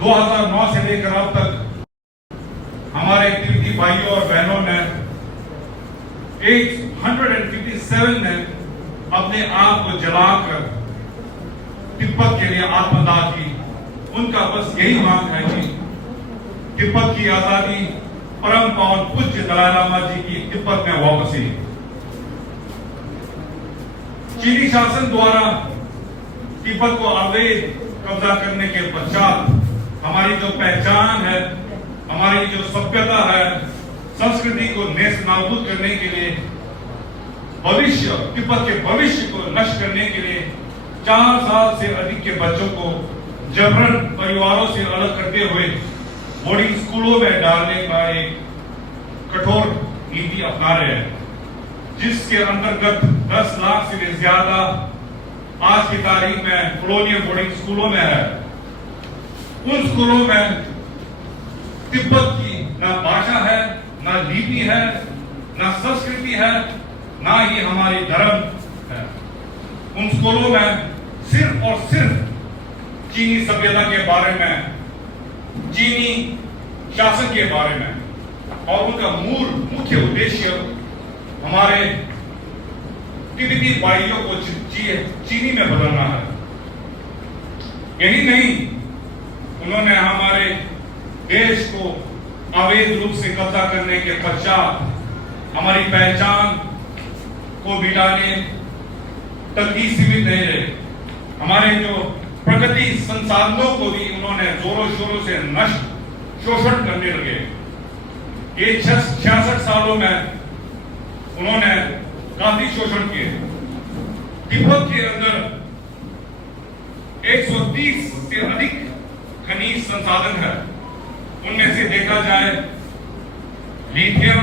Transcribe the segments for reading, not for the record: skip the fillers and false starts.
2009 से लेकर अब तक हमारे तिब्बती भाइयों और बहनों ने 157 ने अपने आप को जलाकर तिब्बत के लिए आत्मदाह की। उनका बस यही मांग है कि तिब्बत की आजादी, परम पावन पूज्य दलाई लामा जी की तिब्बत में वापसी। चीनी शासन द्वारा तिब्बत को अवैध कब्जा करने के पश्चात हमारी जो पहचान है, हमारी जो सभ्यता है, संस्कृति को नेस्त नाबूद करने के लिए, भविष्य तिब्बत के भविष्य को नष्ट करने के लिए 4 साल से अधिक के बच्चों को जबरन परिवारों से अलग करते हुए बोर्डिंग स्कूलों में डालने का एक कठोर नीति अपना रहे हैं, जिसके अंतर्गत 10 लाख से ज्यादा आज की तारीख में कॉलोनियल बोर्डिंग स्कूलों में है। उन स्कूलों में तिब्बत की ना भाषा है, ना लिपि है, ना संस्कृति है, ना ही हमारी धर्म है। उन स्कूलों में सिर्फ और सिर्फ चीनी सभ्यता के बारे में, चीनी शासन के बारे में, और उनका मुख्य उद्देश्य हमारे तिब्बती भाइयों को चीनी में बदलना है। यही नहीं, उन्होंने हमारे देश को अवैध रूप से कब्जा करने के पश्चात हमारी पहचान को मिटाने तक ही सीमित नहीं रहे। हमारे जो प्रकृति संसाधनों को भी उन्होंने जोरों शोरों से नष्ट शोषण करने लगे। ये 66 सालों में उन्होंने काफी शोषण किए। तिब्बत के अंदर 130 से अधिक खनिज संसाधन है। उनमें से देखा जाए lithium,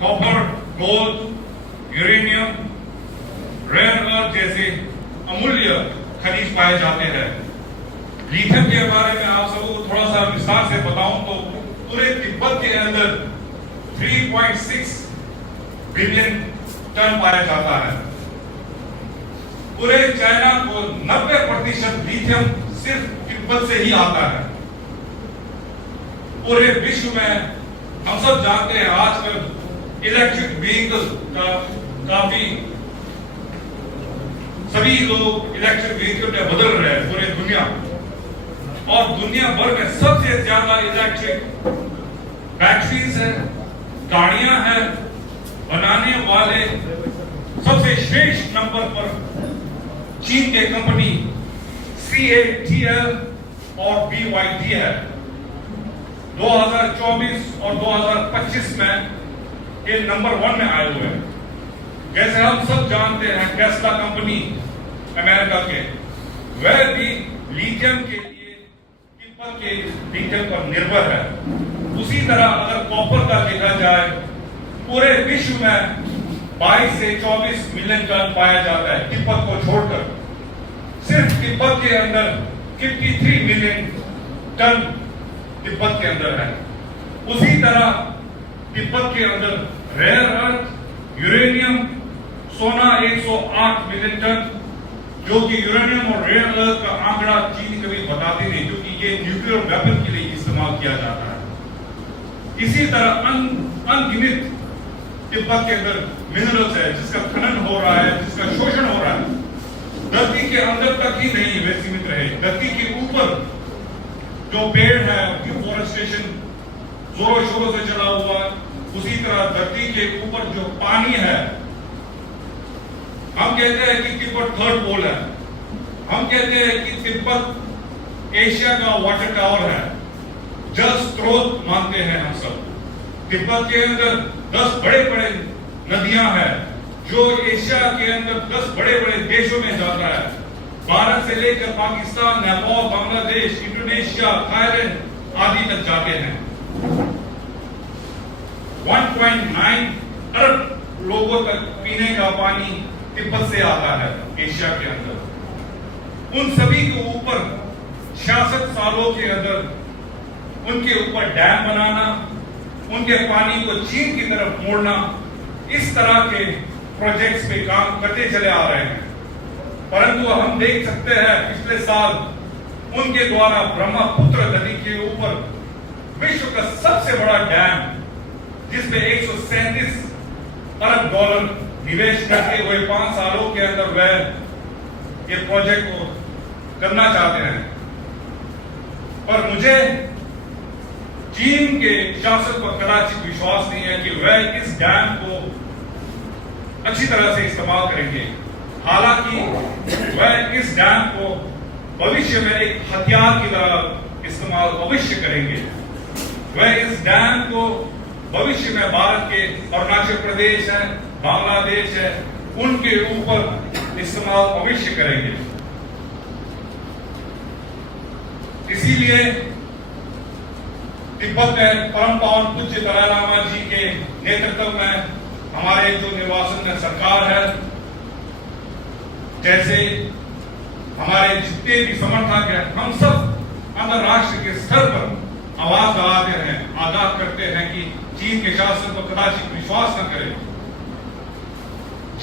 copper, gold, uranium, rare earth जैसे अमूल्य खनिज पाए जाते हैं। लिथियम के बारे में आप सबको थोड़ा सा विस्तार से बताऊं तो पूरे तिब्बत के अंदर 3.6 बिलियन टन पाया जाता है। पूरे चाइना को 90% लिथियम सिर्फ तिब्बत से ही आता है। पूरे विश्व में हम सब जानते हैं आजकल इलेक्ट्रिक व्हीकल का काफी सभी लोग इलेक्ट्रिक व्हीकल में बदल रहे हैं पूरे दुनिया, और दुनिया भर में सबसे ज्यादा इलेक्ट्रिक बैटरीज है, गाड़ियां हैं। बनाने वाले सबसे श्रेष्ठ नंबर पर चीन के कंपनी CATL और BYD है। 2024 और 2025 में ये नंबर 1 में आए हुए हैं। जैसे हम सब जानते हैं टेस्ला कंपनी अमेरिका के, वह भी लिथियम के लिए तिब्बत के लिथियम पर निर्भर है। उसी तरह अगर कॉपर का देखा जाए, पूरे विश्व में 22 से 24 मिलियन टन पाया जाता है तिब्बत को छोड़कर। सिर्फ तिब्बत के अंदर 53 मिलियन टन तिब्बत के अंदर है। उसी तरह तिब्बत के अंदर रेयर अर्थ, यूरेनियम, सोना 108 मिलियन टन, जो कि यूरेनियम और रेयर अर्थ का आंकड़ा चीन कभी बताते नहीं, क्योंकि ये न्यूक्लियर वेपन के लिए इस्तेमाल किया जाता है। इसी तरह अनगिनत तिब्बत के अंदर मिनरल्स है, जिसका खनन हो रहा है, जिसका शोषण हो रहा है। धरती के अंदर तक ही नहीं वे सीमित रहे, धरती के ऊपर जो पेड़ है, डिफॉरेस्टेशन जोरों शोरों से चला हुआ। उसी तरह धरती के ऊपर जो पानी है, हम कहते हैं कि तिब्बत 3rd पोल है। हम कहते हैं कि तिब्बत एशिया का वाटर टावर है, जल स्रोत मानते हैं हम सब। तिब्बत के अंदर 10 बड़े बड़े नदियां हैं, जो एशिया के अंदर 10 बड़े बड़े देशों में जाता है। भारत से लेकर पाकिस्तान, नेपाल, बांग्लादेश, इंडोनेशिया, थाईलैंड आदि तक जाते हैं। 1.9 अरब लोगों तक पीने का पानी तिब्बत से आता है एशिया के अंदर। उन सभी के ऊपर 66 सालों के अंदर उनके ऊपर डैम बनाना, उनके पानी को चीन की तरफ मोड़ना, इस तरह के प्रोजेक्ट्स पे काम करते चले आ रहे हैं। परंतु हम देख सकते हैं पिछले साल उनके द्वारा ब्रह्मपुत्र विश्व का सबसे बड़ा डैम, जिसमें $137 अरब निवेश करते हुए 5 सालों के अंदर वह ये प्रोजेक्ट को करना चाहते हैं। पर मुझे चीन के शासन पर कदाचित विश्वास नहीं है कि वह इस डैम को अच्छी तरह से इस्तेमाल करेंगे। हालांकि वह इस डैम को भविष्य में एक हथियार की तरह इस्तेमाल अवश्य करेंगे। वह इस डैम को भविष्य में भारत के अरुणाचल प्रदेश है, बांग्लादेश है, उनके ऊपर इस्तेमाल अवश्य करेंगे। इसीलिए तिब्बत में परम पावन पूज्य दलाई लामा जी के नेतृत्व में हमारे जो निर्वासन में सरकार है, जैसे हमारे जितने भी समर्थक हैं, हम सब अंतरराष्ट्रीय के स्तर पर आवाज लगाते हैं, आगाह करते हैं कि चीन के शासन पर कदाचित विश्वास न करें।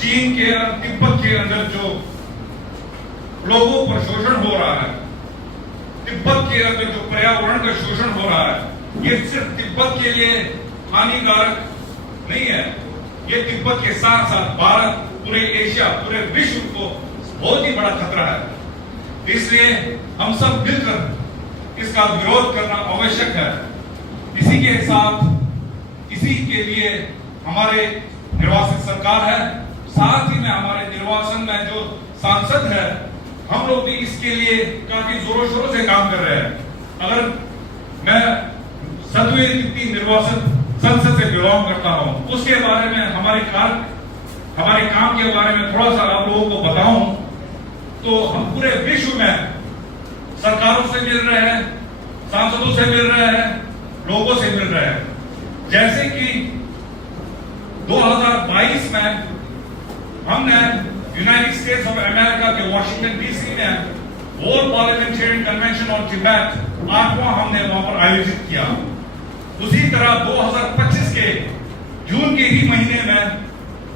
चीन के तिब्बत के अंदर जो लोगों पर शोषण हो रहा है, तिब्बत के अंदर जो पर्यावरण का शोषण हो रहा है, ये सिर्फ तिब्बत के लिए हानिकारक नहीं है, ये तिब्बत के साथ साथ भारत, पूरे एशिया, पूरे विश्व को बहुत ही बड़ा खतरा है। इसलिए हम सब मिलकर इसका विरोध करना आवश्यक है। इसी के साथ, इसी के लिए हमारे निर्वासित सरकार है, साथ ही में हमारे निर्वासन में जो सांसद है, हम लोग भी इसके लिए काफी जोरों शोरों से काम कर रहे हैं। अगर मैं 7वीं निर्वासन संसद से बिलोंग करता हूं, उसके बारे में हमारे काम के बारे में थोड़ा सा आप लोगों को बताऊं तो हम पूरे विश्व में सरकारों से मिल रहे हैं, सांसदों से मिल रहे हैं, लोगों से मिल रहे हैं। जैसे कि 2022 में हमने यूनाइटेड स्टेट्स ऑफ अमेरिका के वॉशिंगटन डीसी में world parliamentarian convention on Tibet 8वां हमने वहां पर आयोजित किया। उसी तरह 2025 के जून के ही महीने में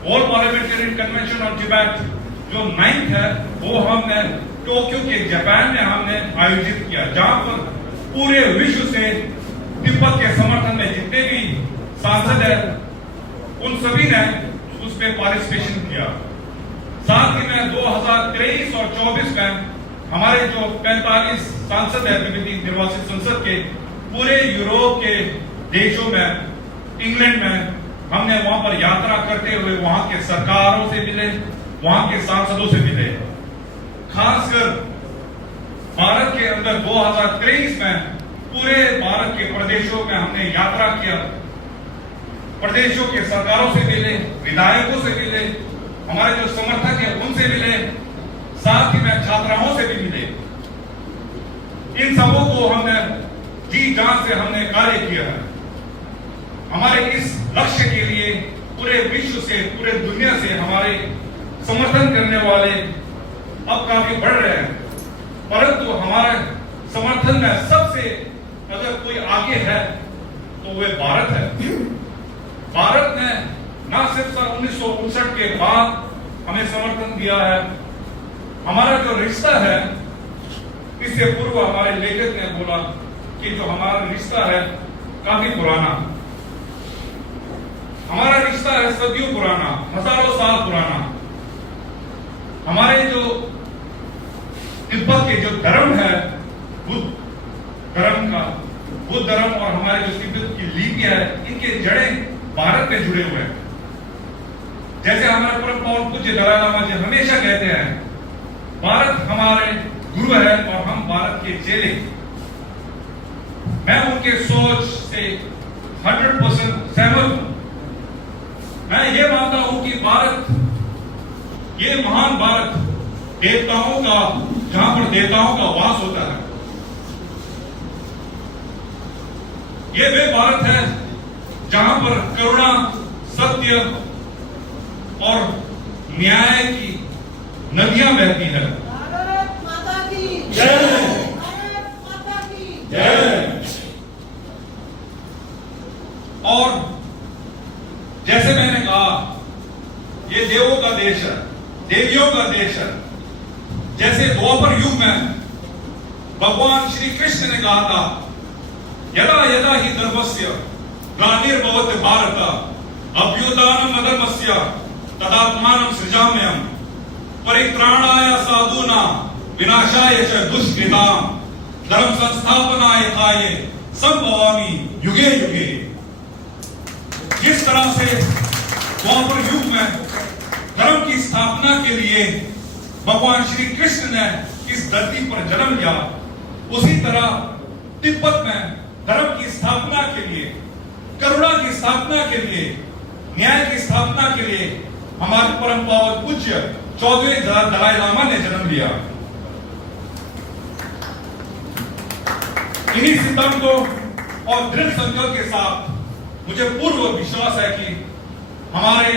world parliamentarian convention on Tibet जो 9th है, वो हमने टोक्यो के जापान में हमने आयोजित किया, जहां पर पूरे विश्व से तिब्बत के समर्थन में जितने भी सांसद हैं, उन सभी ने उसमें पार्टिसिपेशन किया। साथ ही में 2023 और 24 में हमारे जो 45 सांसद है विभिन्न निर्वासित संसद के, पूरे यूरोप के देशों में, इंग्लैंड में हमने वहां पर यात्रा करते हुए वहां के सरकारों से मिले, वहां के सांसदों से मिले। खासकर भारत के अंदर 2023 में पूरे भारत के प्रदेशों में हमने यात्रा किया, प्रदेशों के सरकारों से मिले, विधायकों से मिले, हमारे जो समर्थक हैं उनसे मिले, साथ ही में छात्राओं से भी मिले। इन सबों को हमने जी जान से हमने कार्य किया है। हमारे इस लक्ष्य के लिए पूरे विश्व से, पूरे दुनिया से हमारे समर्थन करने वाले अब काफी बढ़ रहे हैं, परंतु हमारे समर्थन में सबसे अगर कोई आगे है तो वे भारत है। भारत ने न सिर्फ सन 1959 के बाद हमें समर्थन दिया है, हमारा जो रिश्ता है, इससे पूर्व हमारे लेखक ने बोला कि जो हमारा रिश्ता है काफी पुराना, हमारा रिश्ता है सदियों पुराना, हजारों साल पुराना। हमारे जो तिब्बत के जो धर्म है, बुद्ध धर्म और हमारे जो तिब्बत की लिपियां है, इनके जड़ें भारत में जुड़े हुए हैं। जैसे हमारे परम पावन पूज्य दलाई लामा जी हमेशा कहते हैं, भारत हमारे गुरु है और हम भारत के चेले। मैं उनके सोच से 100% सहमत हूं। मैं ये मानता हूं कि भारत, ये महान भारत, देवताओं का, जहां पर देवताओं का वास होता है, ये वे भारत है जहां पर करुणा, सत्य और न्याय की नदियां बहती है। भारत माता की जय, भारत माता की जय। और जैसे मैंने कहा, ये देवों का देश है, देवियों का देश है। जैसे द्वापर युग में भगवान श्री कृष्ण ने कहा था यदा यदा हि धर्मस्य ग्लानिर्भवति भारत अभ्युत्थानम् अधर्मस्य तदात्मानं सृजाम्यहम् परित्राणाय साधूनां विनाशाय च दुष्कृतां धर्म संस्थापनाय संभवामि युगे युगे। जिस तरह से द्वापर युग में धर्म की स्थापना के लिए भगवान श्री कृष्ण ने इस धरती पर जन्म लिया, उसी तरह तिब्बत में धर्म की स्थापना के लिए, करुणा की स्थापना के लिए, न्याय की स्थापना के लिए हमारे परम पावन पूज्य 14वें दलाई लामा ने जन्म लिया। इन्हीं सिद्धांतों और दृढ़ संकल्प के साथ मुझे पूर्ण विश्वास है कि हमारे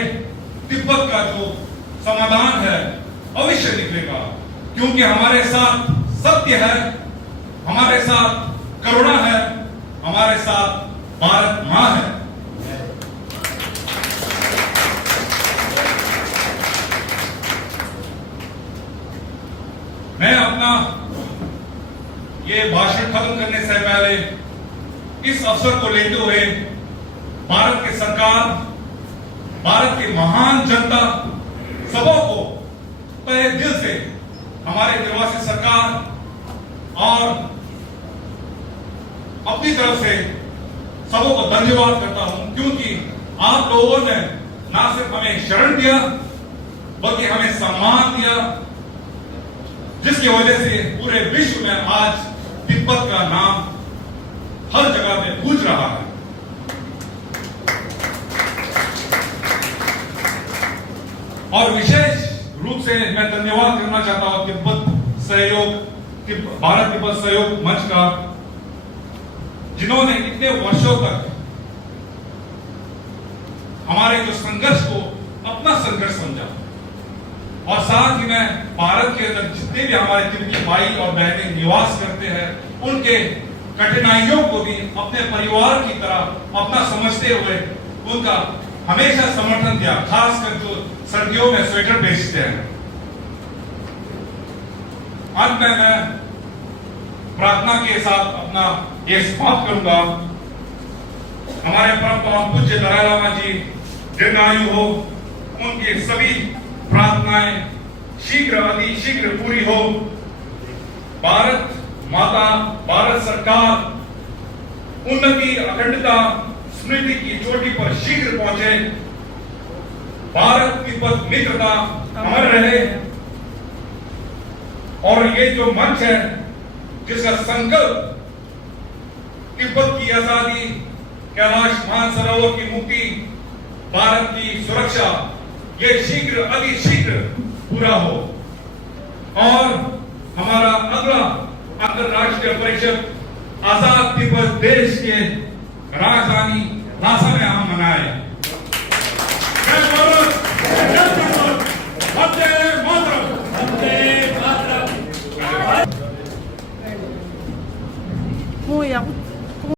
तिब्बत का जो समाधान है अवश्य निकलेगा, क्योंकि हमारे साथ सत्य है, हमारे साथ करुणा है, हमारे साथ भारत मां है। मैं अपना ये भाषण खत्म करने से पहले इस अवसर को लेते हुए भारत की सरकार, भारत की महान जनता सबों को तहे दिल से, हमारे निर्वाचित सरकार और अपनी तरफ से सबों को धन्यवाद करता हूं, क्योंकि आप लोगों ने ना सिर्फ हमें शरण दिया बल्कि हमें सम्मान दिया, जिसकी वजह से पूरे विश्व में आज तिब्बत का नाम हर जगह में गूंज रहा है। और विशेष रूप से मैं धन्यवाद करना चाहता हूं तिब्बत सहयोग, भारत तिब्बत सहयोग मंच का, जिन्होंने इतने वर्षों तक हमारे जो संघर्ष को अपना संघर्ष समझा, और साथ ही में भारत के अंदर जितने भी हमारे तिब्बती भाई और बहनें निवास करते हैं, उनके कठिनाइयों को भी अपने परिवार की तरह अपना समझते हुए उनका हमेशा समर्थन दिया, खासकर जो सर्दियों में स्वेटर बेचते हैं। अंत में मैं प्रार्थना के साथ अपना ये समाप्त करूंगा। हमारे परम पावन पूज्य दलाई लामा जी दीर्घायु हो, उनकी सभी प्रार्थनाएं शीघ्र अति शीघ्र पूरी हो। भारत माता, भारत सरकार उन्नति, अखंडता, स्मृति की चोटी पर शीघ्र पहुंचे। भारत तिब्बत मित्रता अमर रहे। और ये जो मंच है जिसका संकल्प तिब्बत की आजादी, कैलाश मानसरोवर की मुक्ति, भारत की सुरक्षा, ये शीघ्र अति शीघ्र पूरा हो। और हमारा अगला अंतरराष्ट्रीय परिषद आजाद तिब्बत देश के राजधानी लासा में हम मनाए।